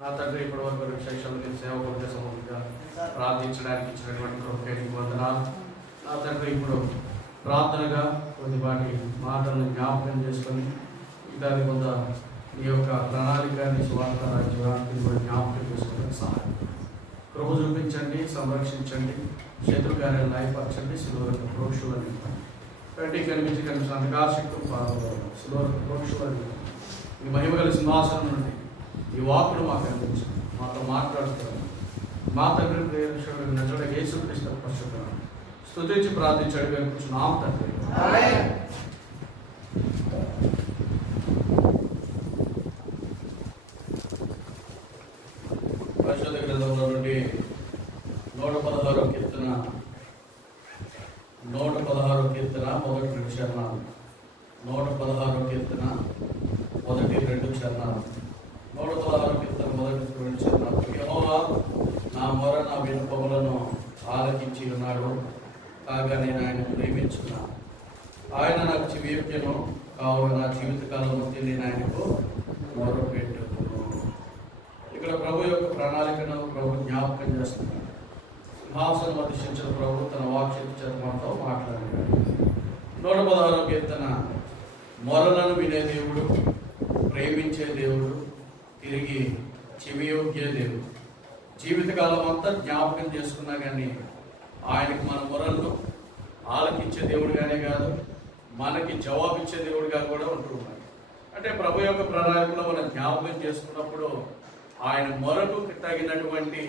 నా తండ్రి ఇప్పటివరకు విశేషాలకి సేవకులకి సమూహంగా ప్రార్థించడానికి ఇచ్చినటువంటి కృపకి వందనాలు. నా తండ్రి ఇప్పుడు ప్రార్థనగా కొద్దిపాటి మాటలను జ్ఞాపకం చేసుకొని దాని కొంత నీ యొక్క ప్రణాళిక నీ స్వార్థ రాజ్యానికి కూడా జ్ఞాపకం చేసుకోవడానికి సహాయం కృప చూపించండి, సంరక్షించండి, శత్రు కార్యాలను లయపరచండి, శిలువలకు ప్రోక్షులని కంటికి కనిపించిన అంధకారశక్తులు శిలువలకు ప్రోక్షులని ఈ మహిమగల సింహాసనం నుండి ఈ వాక్కును మాకు అందించండి, మాతో మాట్లాడుతున్నాను. మా తండ్రి ప్రేక్షకుడు నచ్చడ యేసుక్రీస్తు పరిశుద్ధ స్తుతించి ప్రార్థించాడు కూర్చున్నాం తండ్రి. పరిశుద్ధ గ్రంథంలో నుండి 116వ కీర్తన మొదటి 2 చరణాలు. 116వ కీర్తన మొదటి 2 చరణాలు. 116వ కీర్తన మొదటి 2 చరణాలు. యెహోవా నా మొర నా విన్నపములను ఆలకించి ఉన్నాడు, కాగా నేను ఆయన ప్రేమించున్నాను. ఆయన నాకు చెవియొగ్గెను, కావున నా జీవితకాలం మొత్తం నేను ఆయనకు మొరపెట్టును. ఇక్కడ ప్రభు యొక్క ప్రణాళికను ప్రభు జ్ఞాపకం చేస్తున్నాడు. సింహాసనం అధిష్ఠించిన ప్రభు తన వాక్శక్తి చేత మనతో మాట్లాడాడు. 116వ కీర్తన మొరలను వినే దేవుడు, ప్రేమించే దేవుడు, తిరిగి చెవియొగ్గే దేవుడు. జీవితకాలం అంతా జ్ఞాపకం చేసుకున్నా కానీ ఆయనకు మన మొరలను ఆలకించే దేవుడిగానే కాదు, మనకి జవాబిచ్చే దేవుడిగా కూడా ఉంటూ ఉన్నాయి. అంటే ప్రభు యొక్క ప్రణాళికలో మనం జ్ఞాపకం చేసుకున్నప్పుడు ఆయన మొరకు తగినటువంటి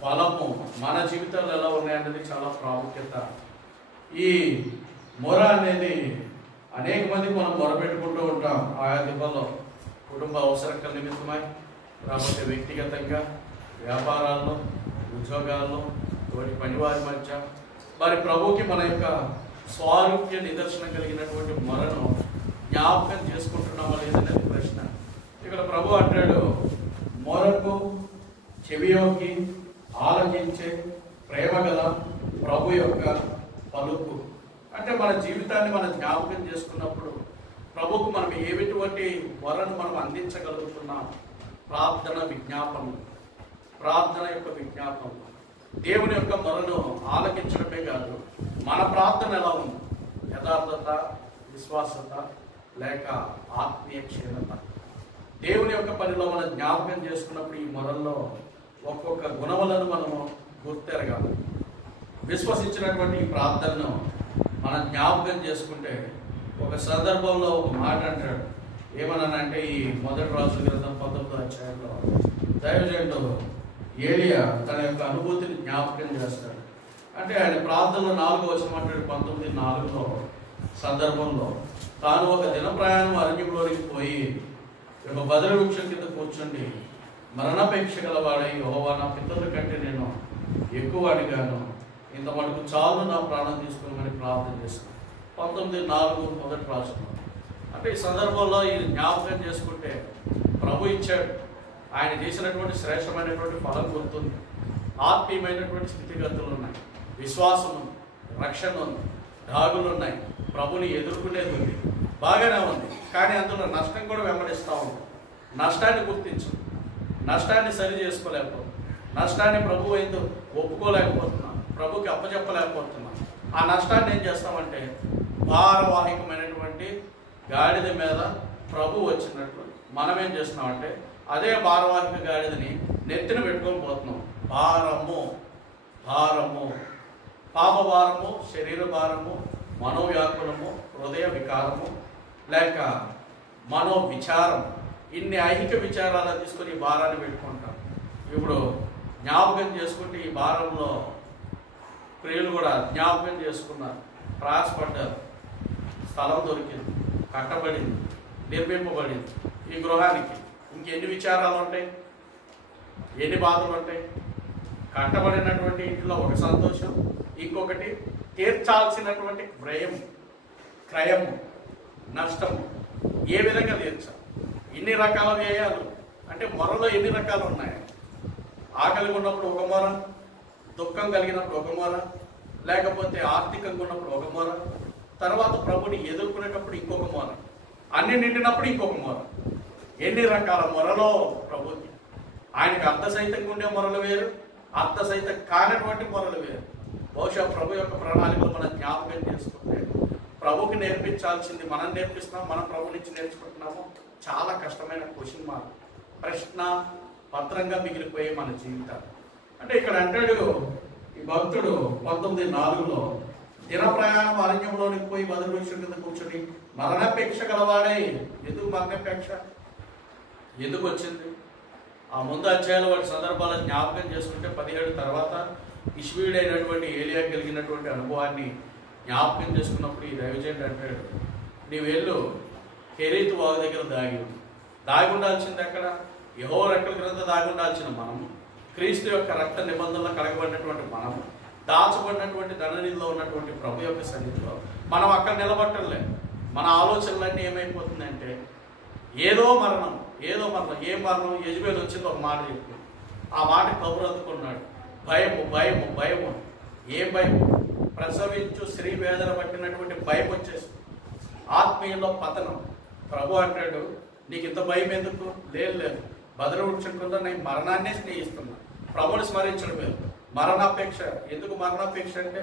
ఫలము మన జీవితాల్లో ఎలా ఉన్నాయన్నది చాలా ప్రాముఖ్యత. ఈ మొర అనేది అనేక మందికి మనం మొరపెట్టుకుంటూ ఉంటాం. ఆయా దిబ్బల్లో కుటుంబ అవసరకల నిమిత్తమై, లేకపోతే వ్యక్తిగతంగా, వ్యాపారాల్లో, ఉద్యోగాల్లో, తోటి పనివారి మధ్య మరి ప్రభుకి మన యొక్క స్వారూప్య నిదర్శనం కలిగినటువంటి మొరను జ్ఞాపకం చేసుకుంటున్నామా లేదనేది ప్రశ్న. ఇక్కడ ప్రభు అంటాడు, మొరకు చెవియోకి ఆలకించే ప్రేమ గల ప్రభు యొక్క పలుకు. అంటే మన జీవితాన్ని మనం జ్ఞాపకం చేసుకున్నప్పుడు ప్రభుకు మనం ఏటువంటి మొరను మనం అందించగలుగుతున్నాం. ప్రార్థన యొక్క విజ్ఞాపన దేవుని యొక్క మొరను ఆలకించడమే కాదు, మన ప్రార్థన ఎలా ఉంది, యథార్థత, విశ్వాసత లేక ఆత్మీయ క్షీణత. దేవుని యొక్క పనిలో మనం జ్ఞాపకం చేసుకున్నప్పుడు ఈ మొరల్లో ఒక్కొక్క గుణములను మనము గుర్తెరగాలి. విశ్వసించినటువంటి ఈ ప్రార్థనను మనం జ్ఞాపకం చేసుకుంటే ఒక సందర్భంలో ఒక మాట అంటాడు. ఏమన్నానంటే ఈ మొదటి రాజుల గ్రంథం 19వ అధ్యాయంలో దైవజనుడు ఏలియా తన యొక్క అనుభూతిని జ్ఞాపకం చేస్తాడు. అంటే ఆయన ప్రార్థనలో 4వ వచనం అంటాడు. 19:4లో సందర్భంలో తాను ఒక దిన ప్రయాణం అరణ్యంలోనికి పోయి ఒక బదరి వృక్షం కింద కూర్చుండి మరణాపేక్ష గలవాడై, యెహోవా నా పితరుల కంటే నేను ఎక్కువవాడిగాను, ఇంత మటుకు చాలు నా ప్రాణం తీసుకోమని ప్రార్థన చేస్తాను. 19:4 మొదటి రాజులో. అంటే ఈ సందర్భంలో ఈ జ్ఞాపకం చేసుకుంటే ప్రభు ఇచ్చాడు. ఆయన చేసినటువంటి శ్రేష్టమైనటువంటి ఫలం గుర్తుంది. ఆత్మీయమైనటువంటి స్థితిగతులు ఉన్నాయి, విశ్వాసం ఉంది, రక్షణ ఉంది, దాగులు ఉన్నాయి, ప్రభుని ఎదుర్కొనేది ఉంది, బాగానే ఉంది. కానీ అందులో నష్టం కూడా వెంబడిస్తూ ఉంది. నష్టాన్ని గుర్తించు, నష్టాన్ని సరి చేసుకోలేకపోతున్నాం, నష్టాన్ని ప్రభు ఎందుకు ఒప్పుకోలేకపోతున్నాం, ప్రభుకి అప్పచెప్పలేకపోతున్నాం. ఆ నష్టాన్ని ఏం చేస్తామంటే భారవాహికమైనటువంటి గాడిద మీద ప్రభు వచ్చినట్లు మనం ఏం చేస్తున్నామంటే అదే భారవాహిక గాడిదని నెత్తిన పెట్టుకొని పోతున్నాం. భారము పాప భారము, శరీర భారము, మనోవ్యాకులము, హృదయ వికారము లేక మనోవిచారం, ఇన్ని ఐహిక విచారాలను తీసుకొని ఈ భారాన్ని పెట్టుకుంటాం. ఇప్పుడు జ్ఞాపకం చేసుకుంటే ఈ భారంలో ప్రియులు కూడా జ్ఞాపకం చేసుకున్నారు, ప్రయాసపడ్డారు, స్థలం దొరికింది, కట్టబడింది, నిర్మింపబడింది. ఈ గృహానికి ఇంకెన్ని విచారాలు ఉంటాయి, ఎన్ని బాధలు ఉంటాయి. కట్టబడినటువంటి ఇంట్లో ఒక సంతోషం, ఇంకొకటి తీర్చాల్సినటువంటి క్రయము, నష్టము ఏ విధంగా తీర్చాలి. ఇన్ని రకాల వ్యయాలు అంటే మొరలో ఎన్ని రకాలు ఉన్నాయి. ఆకలి ఉన్నప్పుడు ఒక మొర, దుఃఖం కలిగినప్పుడు ఒక మొర, లేకపోతే ఆర్థికంగా ఉన్నప్పుడు ఒక మొర, తర్వాత ప్రభుని ఎదుర్కొనేటప్పుడు ఇంకొక మొర, అన్ని నిండినప్పుడు ఇంకొక మొర. ఎన్ని రకాల మొరలో ప్రభుకి ఆయనకి అర్థసహితంగా ఉండే మొరలు వేరు, అర్థసహితం కానటువంటి మొరలు వేరు. బహుశా ప్రభు యొక్క ప్రణాళికలు మనం జ్ఞాపకం చేసుకుంటే ప్రభుకి నేర్పించాల్సింది మనం నేర్పిస్తున్నాం, మనం ప్రభు నుంచి నేర్చుకుంటున్నాము. చాలా కష్టమైన క్వశ్చన్ మార్క్, ప్రశ్న పత్రంగా మిగిలిపోయే మన జీవితాలు. అంటే ఇక్కడ అంటాడు ఈ భక్తుడు 19:4 దిన ప్రయాణం అరణ్యంలోనికి పోయి వధువు వృక్షం కింద కూర్చొని మరణాపేక్ష గలవాడై. ఎందుకు మరణాపేక్ష ఎందుకు వచ్చింది? ఆ ముందు అధ్యాయులు వాటి సందర్భాలను జ్ఞాపకం చేసుకుంటే 17 తర్వాత ఇష్వీయుడైనటువంటి ఏలియా కలిగినటువంటి అనుభవాన్ని జ్ఞాపకం చేసుకున్నప్పుడు ఈ దైవజనుడు అంటాడు, నీవేళ్ళు కెరీతు వాగు దగ్గర దాగి ఉండాల్సింది ఎక్కడ? యెహోవా రెక్కల క్రింద దాగి ఉండాల్సిన మనము, క్రీస్తు యొక్క రక్త నిబంధనలు కలగబడినటువంటి మనము, దాచబడినటువంటి ధననిధిలో ఉన్నటువంటి ప్రభు యొక్క సన్నిధిలో మనం అక్కడ నిలబట్టలే. మన ఆలోచనలన్నీ ఏమైపోతుందంటే ఏదో మరణం. ఏ మరణం? యెజబెల్ వచ్చింది ఒక మాట చెప్పి, ఆ మాట కబురు అందుకున్నాడు. భయము. ఏం భయం? ప్రసవించు స్త్రీ వేదన పట్టినటువంటి భయం వచ్చేసి ఆత్మీయంలో పతనం. ప్రభు అంటాడు, నీకు ఇంత భయం ఎందుకు? లేదు, బదరు వృక్షం కింద నేను మరణాన్నే స్నేహిస్తున్నా. ప్రభుని స్మరించడం లేదు. మరణాపేక్ష. ఎందుకు మరణాపేక్ష అంటే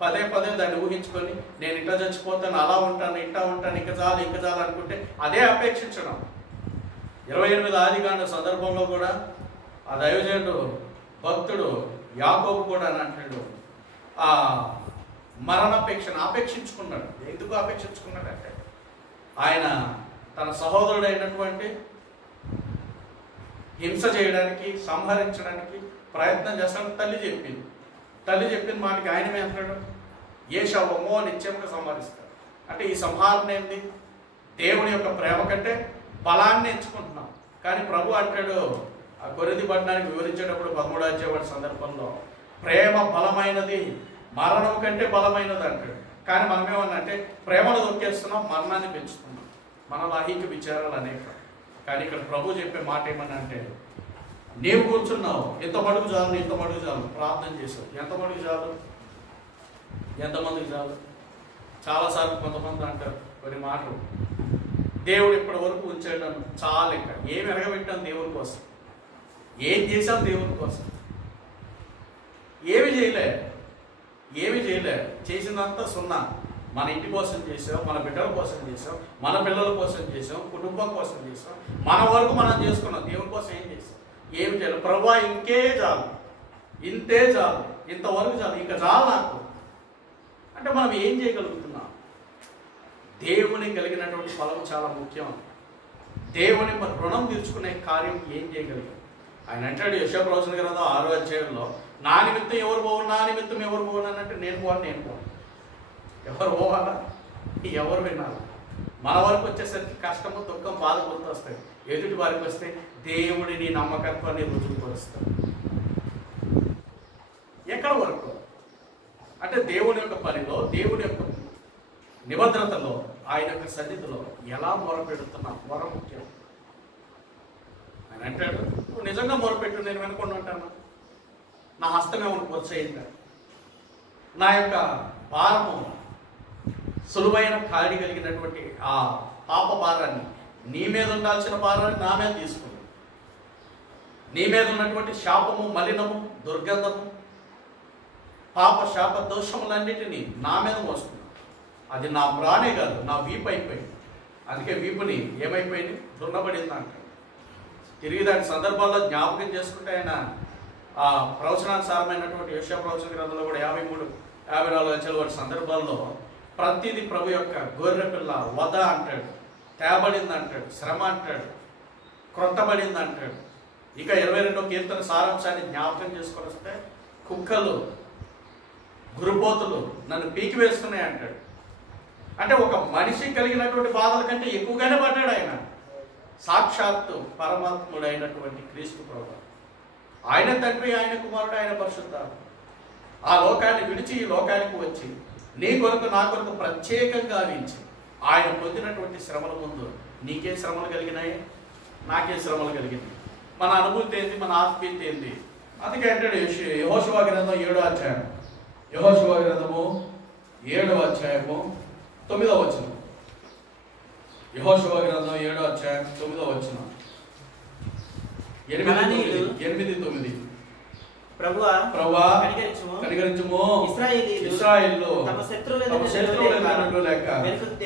పదే దాన్ని ఊహించుకొని నేను ఇట్లా చచ్చిపోతాను, అలా ఉంటాను, ఇట్లా ఉంటాను, ఇంకా చాలు అనుకుంటే అదే అపేక్షించడం. 28 ఆదికాండ సందర్భంలో కూడా ఆ దైవజనుడు భక్తుడు యాకోబు కూడా అంటాడు, ఆ మరణాపేక్షను అపేక్షించుకున్నాడు. ఎందుకు అపేక్షించుకున్నాడంటే ఆయన తన సహోదరుడైనటువంటి హింస చేయడానికి, సంహరించడానికి ప్రయత్నం చేస్తాను. తల్లి చెప్పిన మాటకి ఆయన అంటాడు, ఏ శవమో నిత్యంగా సంహరిస్తాడు. అంటే ఈ సంహారణ ఏంది? దేవుని యొక్క ప్రేమ కంటే బలాన్ని ఎంచుకుంటున్నాం. కానీ ప్రభు అంటాడు ఆ కొరింథీ పట్టణానికి వివరించేటప్పుడు 13వ అధ్యాయం సందర్భంలో, ప్రేమ బలమైనది, మరణం కంటే బలమైనది అంటాడు. కానీ మనమేమన్నంటే ప్రేమను దొక్కేస్తున్నాం, మరణాన్ని పెంచుతున్నాం. మన లాహిక విచారాలు అనేక. కానీ ఇక్కడ ప్రభు చెప్పే మాట ఏమనంటే, నీవు కూర్చున్నావు, ఇంత మడుగు చాలు ప్రార్థన చేసావు. ఎంతమందికి చాలు? చాలాసార్లు కొంతమంది అంటారు కొన్ని మాటలు, దేవుడు ఇప్పటి వరకు ఉంచాడు చాలా. ఇంకా ఏమి ఎరగబెట్టాం దేవుని కోసం? ఏం చేసాం దేవుని కోసం? ఏమి చేయలే. చేసిందంతా సున్నా. మన ఇంటి కోసం చేసాం, మన బిడ్డల కోసం చేసాం, మన పిల్లల కోసం చేసాం, కుటుంబం కోసం చేసాం, మన వరకు మనం చేసుకున్నాం. దేవుని కోసం ఏం చేసాం? ఏమి చేయాలి? ప్రభువా ఇంతే చాలు, ఇంతవరకు చాలు, ఇంకా చాలు నాకు అంటే మనం ఏం చేయగలుగుతున్నాం? దేవుని కలిగినటువంటి ఫలం చాలా ముఖ్యం. దేవుని రుణం తీర్చుకునే కార్యం ఏం చేయగలిగాం? ఆయన అంటాడు యెషయా ప్రవచన గ్రంథం 6వ అధ్యాయంలో, నా నిమిత్తం ఎవరు పోవు అంటే నేను పోను. ఎవరు పోవాలా? ఎవరు వినాలా? మన వరకు వచ్చేసరికి కష్టము, దుఃఖం, బాధ గుర్తొస్తాయి. ఎదుటి వారికి వస్తే దేవుడిని నమ్మకత్వాన్ని రుజువుపరుస్తాడు. ఎక్కడ వరకు అంటే దేవుని యొక్క పనిలో, దేవుని యొక్క నిబద్ధతలో, ఆయన యొక్క సన్నిధిలో ఎలా మొరపెడుతున్నా? మొర ముఖ్యం. ఆయన అంటాడు, నువ్వు నిజంగా మొరపెట్టు, నేను వెనుకొని ఉంటాను. నా హస్తమే ఉనికి వచ్చేయండి. నా యొక్క భారము, సులువైన ఖాళీ కలిగినటువంటి ఆ పాప భారాన్ని, నీ మీద ఉండాల్సిన భారాన్ని నా మీద తీసుకుని, నీ మీద ఉన్నటువంటి శాపము, మలినము, దుర్గంధము, పాప శాప దోషములన్నిటినీ నా మీద మోస్తున్నాను. అది నా ప్రాణే కాదు, నా వీపు అయిపోయింది. అందుకే వీపుని ఏమైపోయింది? దున్నబడింది అంట. తిరిగి దాని సందర్భాల్లో జ్ఞాపకం చేసుకుంటే ఆయన ఆ ప్రవచనానుసారమైనటువంటి యెషయా ప్రవచన గ్రంథంలో కూడా 53-54 అధ్యాయాల సందర్భాల్లో ప్రతిదీ ప్రభు యొక్క గొర్రె పిల్ల వధ అంటాడు, తేబడింది అంటాడు, శ్రమ అంటాడు, క్రొత్తబడింది అంటాడు. ఇక 22వ కీర్తన సారాంశాన్ని జ్ఞాపకం చేసుకొని వస్తే, కుక్కలు, గురుపోతులు నన్ను పీకి వేస్తున్నాయి అంటాడు. అంటే ఒక మనిషి కలిగినటువంటి బాధల కంటే ఎక్కువగానే పడ్డాడు ఆయన. సాక్షాత్తు పరమాత్ముడైనటువంటి క్రీస్తు ప్రభువు, ఆయన తండ్రి, ఆయన కుమారుడు, ఆయన పరిశుద్ధాత్మ ఆ లోకాన్ని విడిచి ఈ లోకానికి వచ్చి నీ కొరకు, నా కొరకు ప్రత్యేకంగా గావించి ఆయన పొందినటువంటి శ్రమల ముందు నీకే శ్రమలు కలిగినాయి, నాకే శ్రమలు కలిగినాయి. మన అనుభూతి ఏంది? మన ఆత్మీయత ఏంది? అందుకే అంటాడు యెహోషువ గ్రంథం 7వ అధ్యాయం, యెహోషువ గ్రంథము 7వ అధ్యాయము 9వ వచనం. యెహోషువ గ్రంథం 7వ అధ్యాయం 9వ వచనం. 8:9 ప్రభువా కనికరించుము. ఇశ్రాయేలు తమ శత్రువులు లేక వెనుకకు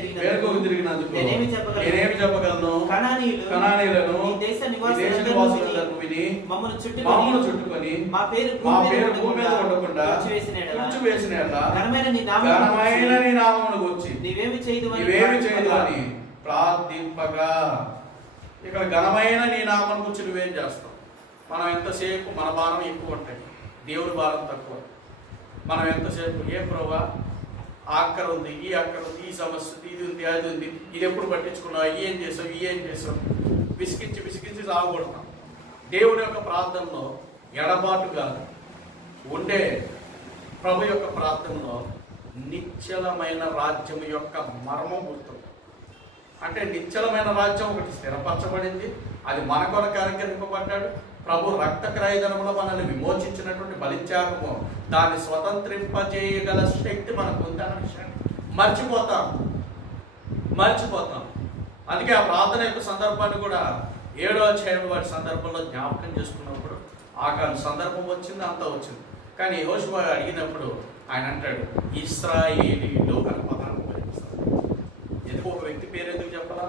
తిరిగినందుకు నేనేమి చెప్పగలను? కనానీయులను ఈ దేశ నివాసులందరూ విని మమ్మల్ని చుట్టుకొని మా పేరు భూమి మీద ఉండకుండా తుడిచివేసిన యెడల ఘనమైన నీ నామమును గూర్చి నీవేమి చేయదు అని ప్రార్థింపగా. ఇక్కడ ఘనమైన నీ నామమును గూర్చి నువ్వేం చేస్తావు? మనం ఎంతసేపు మన భారం ఎక్కువ ఉంటాయి, దేవుడి భారం తక్కువ. మనం ఎంతసేపు ప్రభువా ఆ అక్కర ఉంది, ఈ అక్కర ఉంది, ఈ సమస్య ఇది ఉంది, అది ఉంది, ఇది ఎప్పుడు పట్టించుకున్నావు, ఏం చేసావు విసిగించి సాగొడతాం. దేవుడి యొక్క ప్రార్థనలో ఎడబాటుగా ఉండే ప్రభు యొక్క ప్రార్థనలో నిశ్చలమైన రాజ్యం యొక్క మర్మం గుర్తుంది. అంటే నిశ్చలమైన రాజ్యం ఒకటి స్థిరపరచబడింది, అది మన కొరకు అలంకరింపబడ్డాడు. ప్రభు రక్త క్రయధనములో మనల్ని విమోచించినటువంటి బలిత్యాగము, దాన్ని స్వతంత్రింపజేయగల శక్తి మనకు ఉందన్న విషయాన్ని మర్చిపోతాం. అందుకే ఆ ప్రార్థన యొక్క సందర్భాన్ని కూడా 7వ అధ్యాయం వాటి సందర్భంలో జ్ఞాపకం చేసుకున్నప్పుడు ఆ సందర్భం వచ్చింది, అంతా వచ్చింది. కానీ యెహోషువ అడిగినప్పుడు ఆయన అంటాడు ఇశ్రాయేలీయులు అని పదాన్ని ఉపయోగిస్తాడు. ఎందుకు ఒక వ్యక్తి పేరు ఎందుకు చెప్పాలా?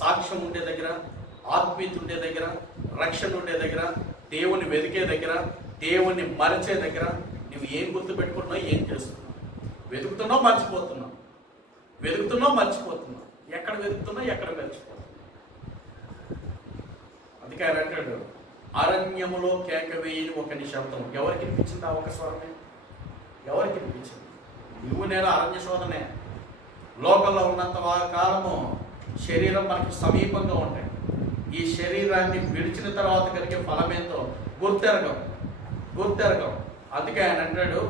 సాక్ష్యం ఉండే దగ్గర, ఆత్మీయత ఉండే దగ్గర, రక్షణ ఉండే దగ్గర, దేవుని వెతికే దగ్గర, దేవుణ్ణి మరచే దగ్గర నువ్వు ఏం గుర్తు పెట్టుకుంటున్నావు, ఏం చేస్తున్నావు? వెతుకుతున్నావు మర్చిపోతున్నావు, ఎక్కడ వెతుకుతున్నావు, ఎక్కడ మర్చిపోతున్నావు. అందుకే ఆయన అంటాడు అరణ్యములో కేక వేయని ఒక నిశ్శబ్దం. ఎవరికి వినిపించింది ఆ ఒక స్వరమే? ఎవరికి వినిపించింది? నువ్వు నేను అరణ్య శోధనే. లోకంలో ఉన్నంత కాలము శరీరం మనకి సమీపంగా ఉంటాయి. ఈ శరీరాన్ని విడిచిన తర్వాత కలిగే ఫలమేందో గుర్తెరగం. అందుకే ఆయన అంటాడు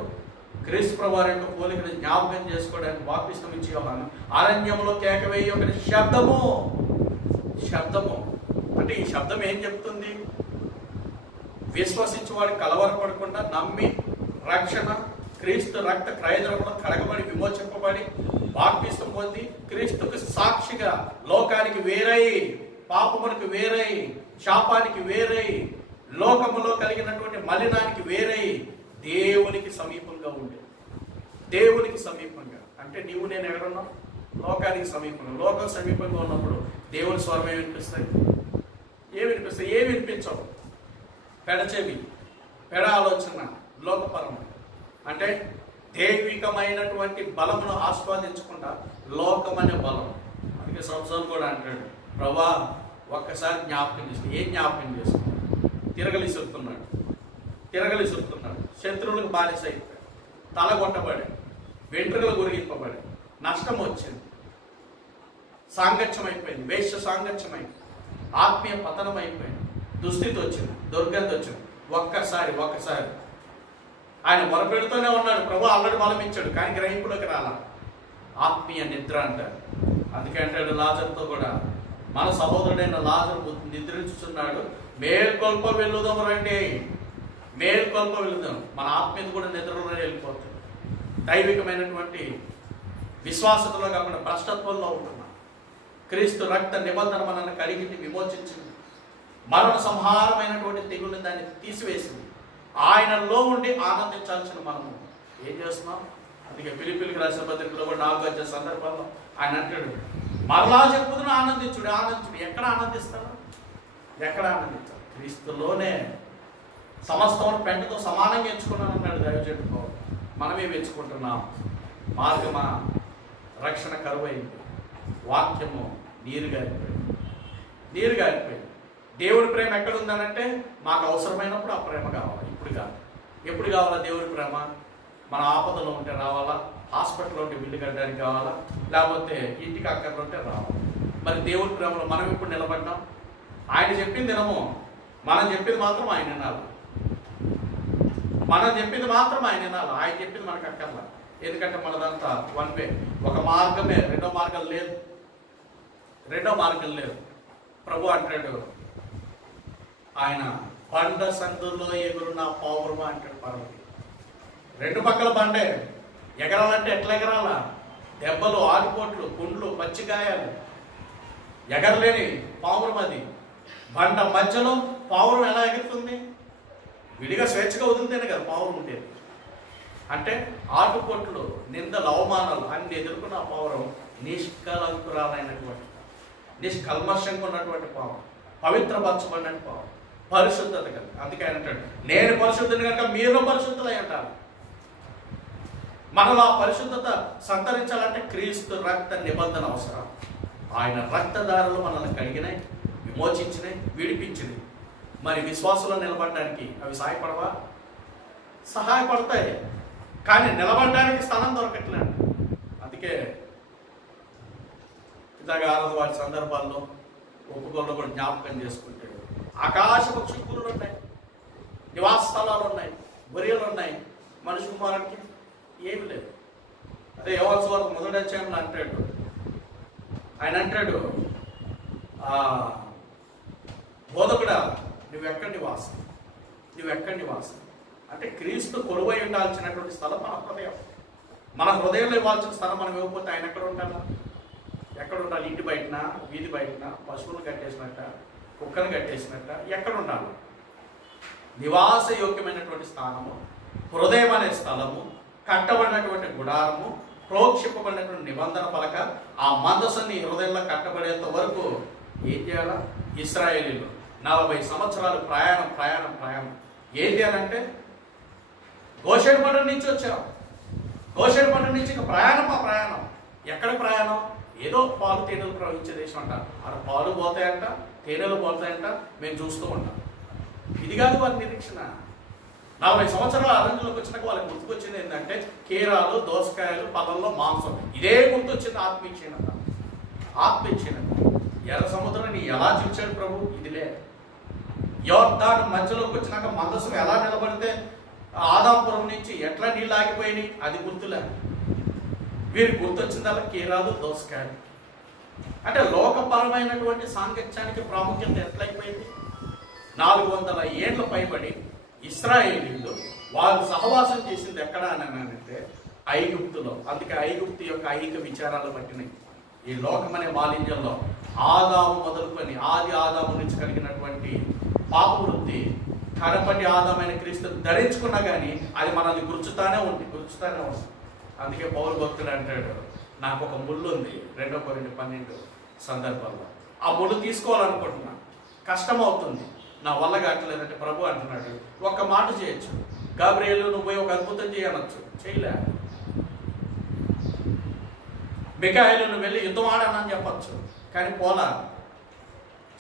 క్రీస్తు ప్రభువారి యొక్క పోలికను జ్ఞాపకం చేసుకోవడానికి బాప్తిస్మం ఇచ్చేవాళ్ళను అరణ్యంలో కేకవేయి ఒక శబ్దము. అంటే ఈ శబ్దం ఏం చెప్తుంది? విశ్వసించేవాడు కలవరపడకుండా నమ్మి రక్షణ క్రీస్తు రక్త క్రయధనములో కడగబడి విమోచింపబడి బాప్తిస్మం పొంది క్రీస్తుకు సాక్షిగా లోకానికి వేరై, పాపమునికి వేరై, శాపానికి వేరై, లోకములో కలిగినటువంటి మలినానికి వేరై దేవునికి సమీపంగా ఉండే. దేవునికి సమీపంగా అంటే నీవు నేను ఎక్కడున్నావు? లోకానికి సమీపంగా. లోకం సమీపంగా ఉన్నప్పుడు దేవుని స్వరం ఏమి వినిపిస్తాయి? ఏమి వినిపించవు? పెడచెవి, పెడ ఆలోచన, లోకపరం. అంటే దైవికమైనటువంటి బలమును ఆస్వాదించకుండా లోకం అనే బలం. అందుకే సంవత్సరం కూడా అంటాడు ప్రభా ఒక్కసారి జ్ఞాపకం చేసి. ఏం జ్ఞాపకం చేస్తున్నాడు? తిరగలిసురుతున్నాడు, శత్రువులకు బానిస అయిపోయాడు, తల కొట్టబడి, వెంట్రుకలు గురిగింపబడి, నష్టం వచ్చింది, సాంగత్యం అయిపోయింది, వేశ్య సాంగత్యం అయిపోయింది, ఆత్మీయ పతనం అయిపోయింది, దుస్థితి వచ్చింది, దుర్గంధి వచ్చింది. ఒక్కసారి ఆయన మొరపెడుతూనే ఉన్నాడు. ప్రభు ఆల్రెడీ బలం ఇచ్చాడు, కానీ గ్రహింపులోకి రాలా. ఆత్మీయ నిద్ర అంటారు. అందుకే అంటాడు లాజరుతో కూడా, మన సహోదరుడైన లాజరు నిద్రించుతున్నాడు, మేల్కొల్ప వెళ్దాం రండి, మన ఆత్మీయత కూడా నిద్రలో వెళ్ళిపోతుంది. దైవికమైనటువంటి విశ్వాసతలో కాకుండా భ్రష్టత్వంలో ఉంటున్నాం. క్రీస్తు రక్త నిబంధన మనల్ని కడిగి విమోచించింది, మరణ సంహారమైనటువంటి తెగుల్ని దాన్ని తీసివేసింది. ఆయనలో ఉండి ఆనందించాల్సిన మనము ఏం చేస్తున్నాం? అందుకే ఫిలిప్పీయులకు రాసిన పత్రికలో కూడా 4వ అధ్యాయ సందర్భంలో ఆయన అంటాడు మరలా చెప్పుదును ఆనందించుడు. ఎక్కడ ఆనందిస్తారు? క్రీస్తులోనే. సమస్తం పెంటతో సమానంగా ఎంచుకున్నాను అన్నాడు దైవజనుడు. మనమే ఎంచుకుంటున్నాం. మార్గమా రక్షణ కరువైంది, వాక్యము నీరుగా అయిపోయింది. దేవుడి ప్రేమ ఎక్కడ ఉందనంటే మాకు అవసరమైనప్పుడు ఆ ప్రేమ కావాలి. ఎప్పుడు కావాలా దేవుడి ప్రేమ? మన ఆపదలో ఉంటే రావాలా, హాస్పిటల్లో ఉంటే బిల్లు కట్టడానికి కావాలా, లేకపోతే ఇంటికి అక్కర్లో ఉంటే రావాలి. మరి దేవుడి ప్రేమలో మనం ఇప్పుడు నిలబడ్డాం. ఆయన చెప్పింది వినము, మనం చెప్పింది మాత్రం ఆయన వినాలి. ఆయన చెప్పింది మనకు అక్కర్లా. ఎందుకంటే మనదంతా వన్ వే, ఒక మార్గమే, రెండో మార్గం లేదు. ప్రభు అంటాడు ఆయన బండ సందులో ఎగురు నా పావురమా అంటాడు. పర్వతి రెండు పక్కల బండే, ఎగరాలంటే ఎట్లా ఎగరాలా? దెబ్బలు, ఆరిపోట్లు, గుండ్లు, పచ్చిగాయాలు, ఎగరలేని పావురం అది. బండ మధ్యలో పావురం ఎలా ఎగురుతుంది? విడిగా స్వేచ్ఛగా వదిలితేనే కదా పావురం ఉండేది. అంటే ఆటుపోట్లు, నిందలు, అవమానాలు అన్ని ఎదుర్కొన్న ఆ పావురం నిష్కలంకురాలైనటువంటి, నిష్కల్మషంగా ఉన్నటువంటి పావురం, పవిత్రపరచబడిన పావురం, పరిశుద్ధత కదా. అందుకే ఆయన అంటాడు, నేను పరిశుద్ధుని కనుక మీరు పరిశుద్ధులై అంటారు. మనలో ఆ పరిశుద్ధత సంతరించాలంటే క్రీస్తు రక్త నిబంధన అవసరం. ఆయన రక్తధారలు మనల్ని కడిగినాయి, విమోచించినాయి, విడిపించినాయి. మరి విశ్వాసంలో నిలబడడానికి అవి సహాయపడవా? సహాయపడతాయి, కానీ నిలబడడానికి స్థలం దొరకట్లేదు. అందుకే ఇలాగా వారి సందర్భాల్లో ఒప్పుకోళ్ళు కూడా జ్ఞాపకం చేసుకుంటాడు. ఆకాశ పక్షులు ఉన్నాయి, నివాస స్థలాలు ఉన్నాయి, బొరియలు ఉన్నాయి, మనిషి కుమారుడికి ఏమి లేదు. అదే యోహాను సువార్త 1వ అధ్యాయంలో అంటాడు, ఆయన అంటాడు, బోధకుడా నువ్వెక్కడ నివాసం, నువ్వెక్కడ నివాసం అంటే క్రీస్తు కొలువై ఉండాల్సినటువంటి స్థలం మన హృదయం. మన హృదయంలో ఇవ్వాల్సిన స్థలం మనం ఇవ్వకపోతే ఆయన ఎక్కడ ఉండాలా? ఎక్కడ ఉండాలి? ఇంటి బయటన, వీధి బయటన, పశువులు కట్టేసినట్ట, కుక్కను కట్టేసినట్ట ఎక్కడ ఉండాలి? నివాస యోగ్యమైనటువంటి స్థానము, హృదయం అనే స్థలము, కట్టబడినటువంటి గుడారము, ప్రోక్షింపబడినటువంటి నిబంధన పలక, ఆ మందసాన్ని హృదయంలో కట్టబడేంత వరకు ఏం చేయాలా? ఇశ్రాయేలీలు 40 సంవత్సరాలు ప్రయాణం. ఏం చేయాలంటే గోషేను పంట నుంచి వచ్చాం, గోషేను పంట నుంచి ఇంకా ప్రయాణం. ఎక్కడ ప్రయాణం? ఏదో పాలు తేనెలు ప్రవహించే దేశం అంట. అక్కడ పాలు పోతాయంట, తేనెలు పోతాయంట, మేము చూస్తూ ఉంటాం. ఇది కాదు వారి నిరీక్షణ. 40 సంవత్సరాల అరణ్యంలోకి వచ్చినాక వాళ్ళకి గుర్తుకొచ్చింది ఏంటంటే కీరాలు, దోసకాయలు, పళ్ళల్లో మాంసం. ఇదే గుర్తొచ్చింది ఆత్మీక్షీణత. ఎర్ర సముద్రాన్ని ఎలా చూచాడు ప్రభు? ఇదిలే. యోర్దాను మధ్యలోకి వచ్చినాక మందసం ఎలా నిలబడితే ఆదాంపురం నుంచి ఎట్లా నీళ్ళు ఆగిపోయినాయి అది గుర్తులే. వీరికి గుర్తొచ్చిందల్లా కీరాలు, దోసకాయలు. అంటే లోకపరమైనటువంటి సాంగత్యానికి ప్రాముఖ్యత ఎట్లయిపోయింది? 400 ఏళ్ల పైబడి ఇశ్రాయేలీయులు వారు సహవాసం చేసింది ఎక్కడ అని అంటే ఐగుప్తులో. అందుకే ఐగుప్తు యొక్క ఐహిక విచారాలు పట్టినాయి. ఈ లోకమనే మాలిన్యంలో ఆదాము మొదలుకొని ఆది ఆదాము నుంచి కలిగినటువంటి పాప వృత్తి కడపటి ఆదామైన క్రీస్తుని ధరించుకున్నా కానీ అది మనల్ని గుర్చుతానే ఉంది. అందుకే పౌలు భక్తుడు అంటాడు, నాకు ఒక ముళ్ళు ఉంది 2 కొరింథీ 12 సందర్భంలో. ఆ ముళ్ళు తీసుకోవాలనుకుంటున్నా, కష్టం అవుతుంది, నా వల్ల కావట్లేదంటే ప్రభు అంటున్నాడు, ఒక్క మాట చేయొచ్చు, గాబ్రియేలు నువ్వు పోయి ఒక అద్భుతం చేయనొచ్చు, చేయలే. మిఖాయేలు నువ్వు వెళ్ళి యుద్ధం ఆడానని చెప్పచ్చు, కానీ పోలా.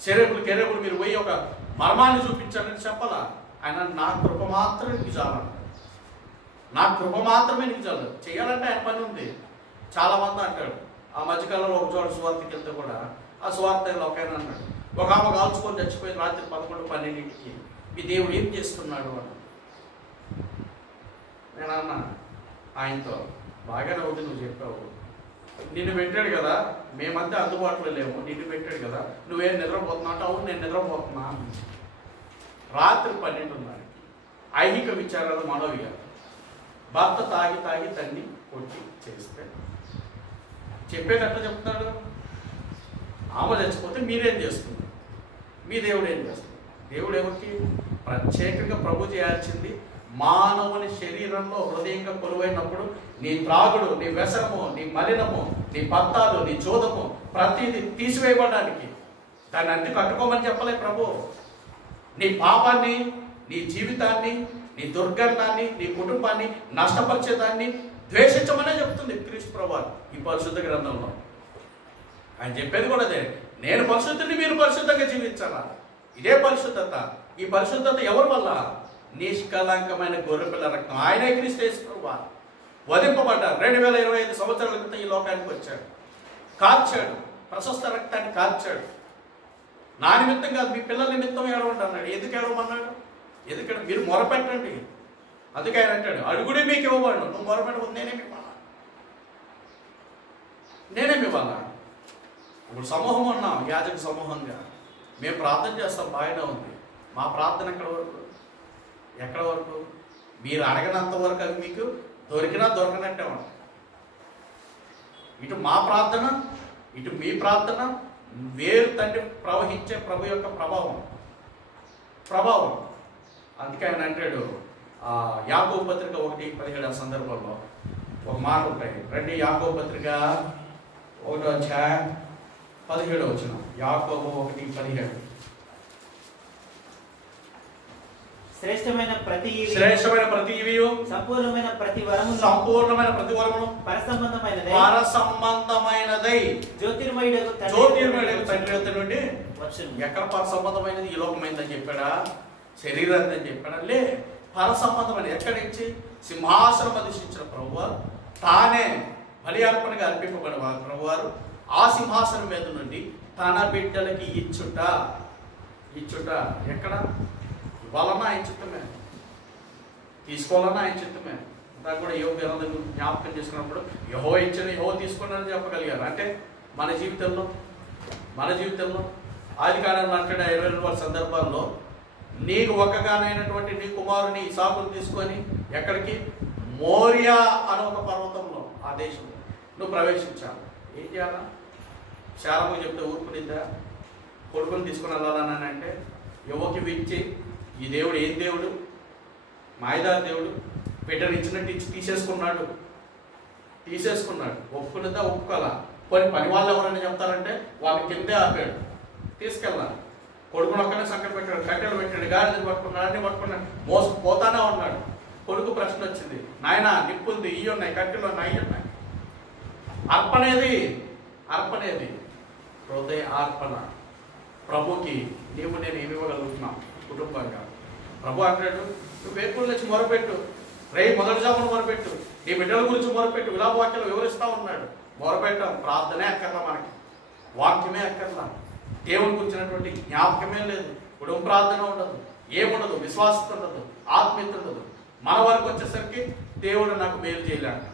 కెరేబులు మీరు పోయి ఒక మర్మాన్ని చూపించాలని చెప్పాలా. ఆయన నా కృప మాత్రమే నీకు చాలన్నాడు. నా కృప మాత్రమే నీకు చాలు. చేయాలంటే ఆయన పని ఉంది. చాలామంది అంటాడు, ఆ మధ్యకాలంలో ఒక చోట సువార్తకి వెళ్తే కూడా ఆ సువార్తలో ఒకైనా అన్నాడు, ఒక ఆమె కాల్చుకొని చచ్చిపోయింది రాత్రి 11-12 మీ దేవుడు ఏం చేస్తున్నాడు అని. నేను అన్నా ఆయనతో, బాగానే ఉంది నువ్వు చెప్పావు, నిన్ను పెట్టాడు కదా, మేమంతా అందుబాటులో లేము, నిన్ను పెట్టాడు కదా, నువ్వేం నిద్రపోతున్నావు? అవును నేను నిద్రపోతున్నా. రాత్రి 12:30 ఐహిక విచారాలు మనవిగా భర్త తాగి తన్ని కొట్టి చేస్తే చెప్పేటట్టు చెప్తాడు. ఆమె చచ్చిపోతే మీరేం చేస్తున్నారు? మీ దేవుడు ఏం చేస్తారు? దేవుడు ఎవరికి? ప్రత్యేకంగా ప్రభు చేయాల్సింది మానవుని శరీరంలో హృదయంగా కొలువైనప్పుడు నీ త్రాగుడు, నీ వ్యసనము, నీ మలినము, నీ పత్తాలు, నీ చోదము ప్రతిదీ తీసివేయబడడానికి. దాన్ని అన్ని కట్టుకోమని చెప్పలే ప్రభు. నీ పాపాన్ని, నీ జీవితాన్ని, నీ దుర్గంధాన్ని, నీ కుటుంబాన్ని నష్టపరిచేదాన్ని ద్వేషించమనే చెప్తుంది క్రీస్తు ప్రభు ఈ పరిశుద్ధ గ్రంథంలో. ఆయన చెప్పేది కూడా అదే, నేను పరిశుద్ధిని మీరు పరిశుద్ధంగా జీవించాలా. ఇదే పరిశుద్ధత. ఈ పరిశుద్ధత ఎవరి వల్ల? నిష్కలంకమైన గొర్రెపిల్ల రక్తం. ఆయనే క్రీస్తు యేసు ప్రభువు వధింపబడ్డారు. 2025 సంవత్సరాల క్రితం ఈ లోకానికి వచ్చాడు, కార్చాడు, ప్రశస్త రక్తాన్ని కార్చాడు. నా నిమిత్తం కాదు, మీ పిల్లల నిమిత్తం ఏడవండి అన్నాడు. ఎందుకు ఏడవమన్నాడు? ఎందుకంటే మీరు మొరపెట్టండి. అందుకే ఆయన అంటాడు, అడుగుడే మీకు ఇవ్వబడు. నువ్వు మొరపెట్టవు, నేనేమి ఇవ్వాలా? ఇప్పుడు సమూహం ఉన్నాం, యాజక సమూహంగా మేము ప్రార్థన చేస్తాం, బాగానే ఉంది. మా ప్రార్థన ఎక్కడ వరకు? మీరు అడగనంత వరకు అది మీకు దొరికినా దొరకనట్టే ఉంటాయి. ఇటు మా ప్రార్థన, ఇటు మీ ప్రార్థన వేరు తండ్రి ప్రవహించే ప్రభు యొక్క ప్రభావం. ప్రభావం. అందుకే ఆయన అంటాడు యాకోబు పత్రిక 1:17 ఆ సందర్భంలో ఒక మాట ఉంటాయి. రండి యాకోబు పత్రిక 1:17 యాకోబు 1:17. శ్రేష్టమైన ప్రతి ఈవియు సంపూర్ణమైన ప్రతి వరమును పరసంబంధమైనదై జ్యోతిర్మయుడగు తండ్రి యొద్ద నుండి ఎక్కడ పరసంబంధమైనది? ఈ లోకమైందని చెప్పాడా? శరీరం అని చెప్పాడా? లే, పరసంబంధమైన ఎక్కడి నుంచి? సింహాసనం అధిష్ఠించిన ప్రభువారు తానే బలి అర్పణగా అర్పింపబడిన ప్రభువారు ఆ సింహాసనం మీద నుండి తన బిడ్డలకి ఇచ్చుట ఎక్కడ? ఇవ్వాలన్నా ఆయన చిత్తమే, తీసుకోవాలన్నా ఆయన చిత్తమే. అంతా కూడా యోగ్యంగా జ్ఞాపకం చేసుకున్నప్పుడు యెహోవా ఇచ్చిన యెహోవా తీసుకున్నారని చెప్పగలిగారు. అంటే మన జీవితంలో ఆదికాండంలో అంటాడు 22 సందర్భాల్లో నీకు ఒక్కగానైనటువంటి నీ కుమారుని ఇసాకును తీసుకొని ఎక్కడికి? మోరియా అనే ఒక పర్వతంలో ఆ దేశంలో నువ్వు ప్రవేశించావు. ఏం చేయాలా? శారమ్మకు చెప్తే ఊరుకునిద్దా? కొడుకుని తీసుకుని వెళ్ళాలని అంటే యువకి విచ్చి ఈ దేవుడు ఏం దేవుడు? మాయదారి దేవుడు. బిడ్డను ఇచ్చినట్టు ఇచ్చి తీసేసుకున్నాడు. ఒప్పుకునేదా? ఒప్పుకోవాలా? పని వాళ్ళు ఎవరని చెప్తారంటే వాళ్ళని కిందే ఆపాడు, తీసుకెళ్ళాలి. కొడుకును ఒక్కనే సంకట పెట్టాడు, కట్టెలు పెట్టాడు, గాడిని పట్టుకున్నాడు, అన్ని పట్టుకున్నాడు, మోసపోతానే ఉన్నాడు. కొడుకు ప్రశ్న వచ్చింది, నాయన నిప్పు ఉంది, ఇవి ఉన్నాయి, కట్టెలు ఉన్నాయి, అవి ఉన్నాయి. అర్పణేది హృదయ అర్పణ. ప్రభుకి నీవు నేను ఏమి ఇవ్వగలుగుతున్నాం కుటుంబంగా? ప్రభు అంటాడు, నువ్వు వేకులు వచ్చి మొరపెట్టు, మొదటి జామును మొరపెట్టు, నీ బిడ్డల గురించి మొరపెట్టు, విలాపవాక్యాలు వివరిస్తూ ఉన్నాడు. మొరపెట్టాం, ప్రార్థనే అక్కర్లా, మనకి వాక్యమే అక్కర్లా, దేవుని గురించినటువంటి జ్ఞాపకమే లేదు, కుటుంబ ప్రార్థన ఉండదు, ఏముండదు, విశ్వాసత ఉండదు, ఆత్మీయత ఉండదు. మన వరకు వచ్చేసరికి దేవుడు నాకు మేలు చేయలేక,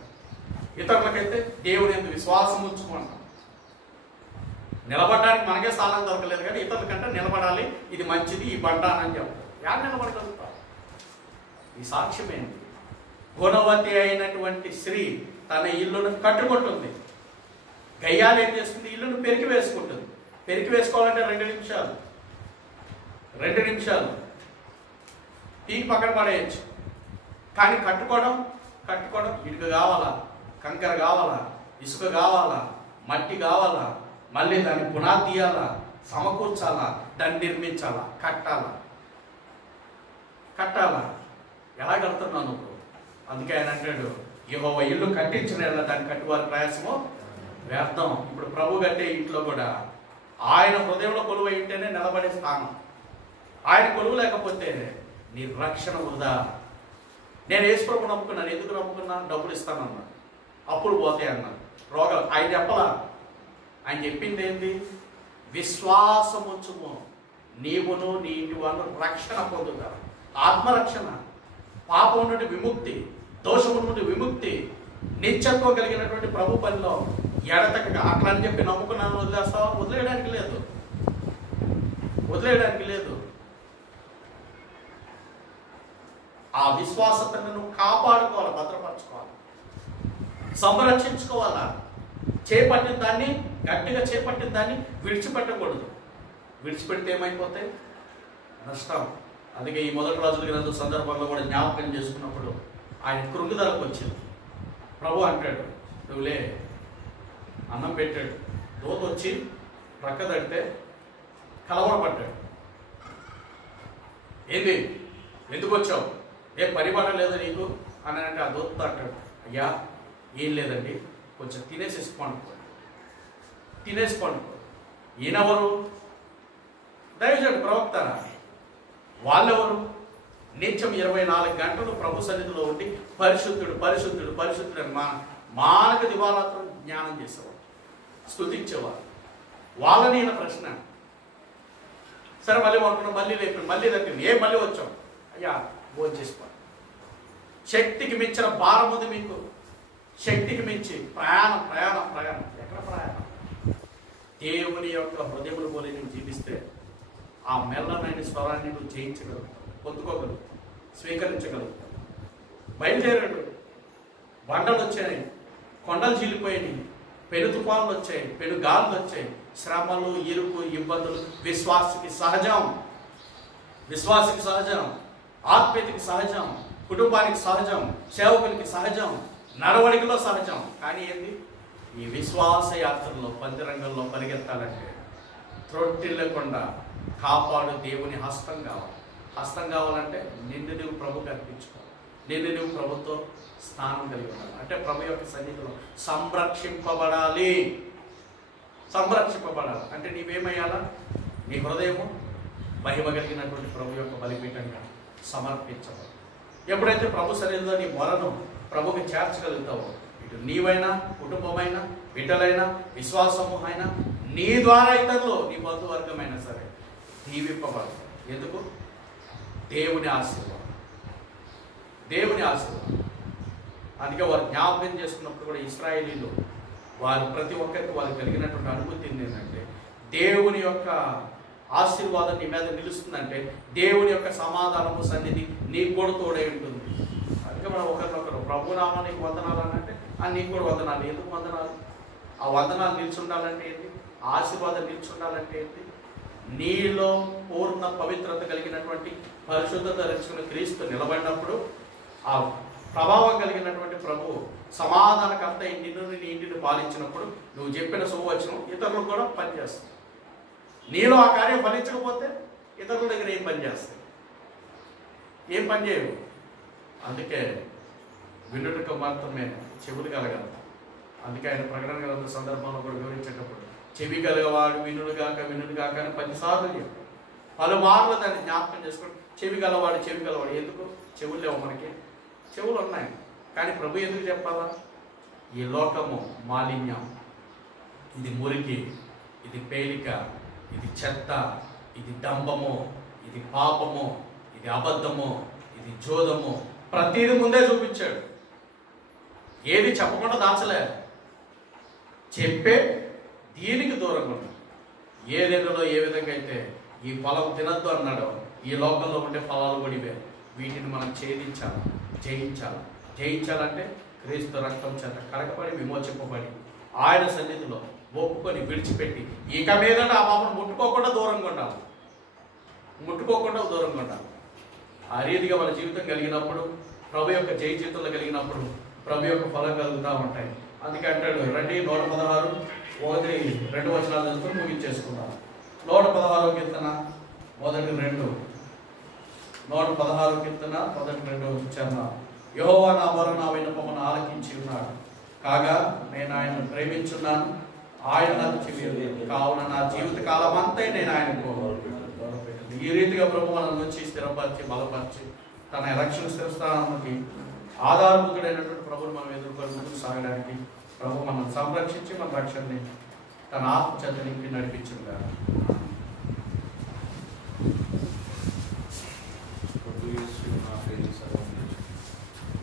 ఇతరులకైతే దేవుడు ఎందుకు విశ్వాసం ఉంచుకుంటాం. నిలబడడానికి మనకే స్థానం దొరకలేదు కానీ ఇతరులకంటే నిలబడాలి, ఇది మంచిది, ఈ బండ అని చెప్తారు. యాడ నిలబడగలుగుతారు? ఈ సాక్ష్యం ఏంటి? గుణవతి అయినటువంటి స్త్రీ తన ఇల్లును కట్టుకుంటుంది. గయ్యాలు ఏం చేస్తుంది? ఇల్లును పెరికి వేసుకుంటుంది. పెరికి వేసుకోవాలంటే 2 నిమిషాలు పీకి పక్కన పడేయచ్చు. కానీ కట్టుకోవడం ఇటుక కావాలా, కంకర కావాలా, ఇసుక కావాలా, మట్టి కావాలా, మళ్ళీ దాన్ని పునాది తీయాలా, సమకూర్చాలా, దాన్ని నిర్మించాలా, కట్టాలా. ఎలా కడుతున్నావు నువ్వు? అందుకే ఆయన అంటాడు, యెహోవా ఇల్లు కట్టించిన దాన్ని కట్టువారి ప్రయాసము వ్యర్థం. ఇప్పుడు ప్రభు కట్టే ఇంట్లో కూడా ఆయన హృదయంలో కొలువై ఉంటేనే నిలబడే స్థానం. ఆయన కొలువు లేకపోతే నీ రక్షణ వృధా. నేను యేసు ప్రభు నమ్ముకున్నాను. ఎందుకు నమ్ముకున్నాను? డబ్బులు ఇస్తానన్నా, అప్పుడు పోతాయి అన్నాను. రోగాలు ఆయన చెప్పలా. ఆయన చెప్పింది ఏంటి? విశ్వాసముంచుము, నీవును నీ ఇంటి వాళ్ళు రక్షణ పొందుతారు. ఆత్మరక్షణ, పాపం నుండి విముక్తి, దోషము నుండి విముక్తి, నిత్యత్వం కలిగినటువంటి ప్రభు పనిలో ఎడతెగక అట్లా అని చెప్పి నమ్ముకున్నాను వదిలేస్తావా? వదిలేయడానికి లేదు. ఆ విశ్వాసతను నువ్వు కాపాడుకోవాలి, భద్రపరచుకోవాలి, సంరక్షించుకోవాలా. చేపట్టిన దాన్ని, గట్టిగా చేపట్టిన దాన్ని విడిచిపెట్టకూడదు. విడిచిపెడితే ఏమైపోతే నష్టం. అందుకే ఈ మొదటి రాజుల గ్రంథం సందర్భంలో కూడా జ్ఞాపకం చేసుకున్నప్పుడు ఆయన కృంగుదలకు వచ్చింది. ప్రభు అంటాడు, నువ్వులే అన్నం పెట్టాడు, దోత వచ్చి ప్రక్క తడితే కలవరపడ్డాడు. ఏంది, ఎందుకు వచ్చావు, ఏం పని పడలేదు నీకు అని అంటే ఆ దోత అంటాడు, అయ్యా ఏం లేదండి, కొంచెం తినేసి పండుకో. ఈయనెవరు? దైవజనుడు, ప్రవక్త. వాళ్ళెవరు? నిత్యం 24 గంటలు ప్రభు సన్నిధిలో ఉండి పరిశుద్ధుడు అని మానక దివారాత్రం జ్ఞానం చేసేవారు, స్తుతించేవారు. వాళ్ళని ఈయన ప్రశ్న. సరే మళ్ళీ అనుకున్నాం, మళ్ళీ లేకుండా మళ్ళీ తగ్గింది. మళ్ళీ వచ్చాం, అయ్యా భోజనం చేసుకోండి. శక్తికి మించిన భారం ఉంది మీకు. శక్తికి మించి ప్రయాణం. ఎక్కడ ప్రయాణం? దేవుని యొక్క హృదయములు పోలి నువ్వు జీవిస్తే ఆ మెల్లనైన స్వరాన్ని నువ్వు జయించగలుగుతావు, పొందుకోగలుగుతావు, స్వీకరించగలుగుతావు. బయలుదేరాడు, బండలు వచ్చాయి, కొండలు చీలిపోయాయి, పెను తుఫాన్లు వచ్చాయి, పెను గాలులు వచ్చాయి, శ్రమలు, ఇరుకు, ఇబ్బందులు విశ్వాసకి సహజం. విశ్వాసికి సహజం, ఆత్మీయతకి సహజం, కుటుంబానికి సహజం, సేవకునికి సహజం, నడవడికలో సహజం. కానీ ఏంది, ఈ విశ్వాస యాత్రలో పందిరంగంలో పరిగెత్తాలంటే త్రొట్టిల్లకుండా కాపాడు దేవుని హస్తం కావాలి. హస్తం కావాలంటే నిన్ను నువ్వు ప్రభుకి అర్పించుకోవాలి. నిన్ను నువ్వు ప్రభుతో స్థానం కలిగి ఉండాలి. అంటే ప్రభు యొక్క సన్నిధిలో సంరక్షింపబడాలి. సంరక్షింపబడాలి అంటే నీవేమయ్యాలా? నీ హృదయము మహిమ కలిగినటువంటి ప్రభు యొక్క బలిపీఠంగా సమర్పించబడాలి. ఎప్పుడైతే ప్రభు సన్నిధిలో నీ మొరను ప్రభుకి చేర్చగలుగుతావో, ఇటు నీవైనా, కుటుంబమైనా, బిడ్డలైనా, విశ్వాసము అయినా, నీ ద్వారా ఇతరులు, నీ బంధువర్గమైనా సరే దీవింపబడతారు. ఎందుకు? దేవుని ఆశీర్వాదం, దేవుని ఆశీర్వాదం. అందుకే వారు జ్ఞాపకం చేసుకున్నప్పుడు కూడా ఇశ్రాయేలీలు వారు ప్రతి ఒక్కరికి వారికి కలిగినటువంటి అనుభూతి ఏంటంటే, దేవుని యొక్క ఆశీర్వాదం నీ మీద నిలుస్తుందంటే దేవుని యొక్క సమాధానము సన్నిధి నీకు కూడా తోడై ఉంటుంది. అందుకే మనం ఒకరినొకరు ప్రభు నామా నీకు వందనాలు అనంటే నీకు కూడా వందనాలు. ఎందుకు వందనాలు? ఆ వందనాలు నిల్చుండాలంటే ఏంటి? ఆశీర్వాదం నిల్చుండాలంటే ఏంటి? నీలో పూర్ణ పవిత్రత కలిగినటువంటి పరిశుద్ధత రక్షణ క్రీస్తు నిలబడినప్పుడు ఆ ప్రభావం కలిగినటువంటి ప్రభు సమాధానకర్త నిన్ను నీ ఇంటిని పాలించినప్పుడు నువ్వు చెప్పిన సువచనం ఇతరులు కూడా పనిచేస్తాయి. నీలో ఆ కార్యం ఫలించకపోతే ఇతరుల దగ్గర ఏం పని చేస్తాయి? ఏం పని చేయవు. అందుకే వినుటకు మాత్రమే చెవులు కలగాలి. అందుకే ఆయన ప్రకటన గ్రంథ సందర్భంలో కూడా వివరించేటప్పుడు చెవి కలగవాడు వినుడుగాక వినుడుగాక అని 10 సార్లు చెప్పాడు. పలుమార్లు దాన్ని జ్ఞాపకం చేసుకుని చెవి గలవాడు చెవి గలవాడు. ఎందుకు? చెవులు లేవు మనకి, చెవులు ఉన్నాయి. కానీ ప్రభు ఎందుకు చెప్పాలా? ఈ లోకము మాలిన్యం, ఇది మురికి, ఇది పేలిక, ఇది చెత్త, ఇది డంబము, ఇది పాపము, ఇది అబద్ధము, ఇది జోదము, ప్రతిదీ ముందే చూపించాడు. ఏది చెప్పకుండా దాచలే. చెప్పే దీనికి దూరంగా ఉన్నాడు. ఏదేదో ఏ విధంగా అయితే ఈ ఫలం తినద్దు అన్నాడో, ఈ లోకంలో ఉండే ఫలాలు కూడా ఇవే. వీటిని మనం ఛేదించాలి, జయించాలి. జయించాలంటే క్రీస్తు రక్తం చేత కడగబడి విమోచింపబడి ఆయన సన్నిధిలో ఒప్పుకొని విడిచిపెట్టి ఇక మీద ఆ పాపను ముట్టుకోకుండా దూరంగా ఉండాలి. ముట్టుకోకుండా దూరంగా ఉండాలి. ఆ రీతిగా మన జీవితం కలిగినప్పుడు, ప్రభు యొక్క జయ జీవితంలో కలిగినప్పుడు ప్రభు యొక్క ఫలం కలుగుతూ ఉంటాయి. అందుకే అంటాడు, రండి 116 1-2 వచనాలు చదువుకొని ముగించేసుకుందాం. 116 కీర్తన 1-2, 116 కీర్తన 1-2 చరణం. యెహోవా నా మొర నా విన్నపమును ఆలకించి ఉన్నాడు, కాగా నేను ఆయనను ప్రేమించున్నాను, ఆయన నాకు చెవి కావున నా జీవిత కాలం అంతా నేను ఆయనకు. ఈ రీతిగా ప్రభు మన నుంచి స్థిరపరిచి బలపరిచి తన రక్షణ స్థిరస్థానానికి ఆధారభూతుడైనటువంటి ప్రభుని మనం ఎదుర్కొని ముందుకు సాగడానికి ప్రభు మనం సంరక్షించి మన రక్షణని తన ఆత్మ చేత నింపి నడిపించుగా.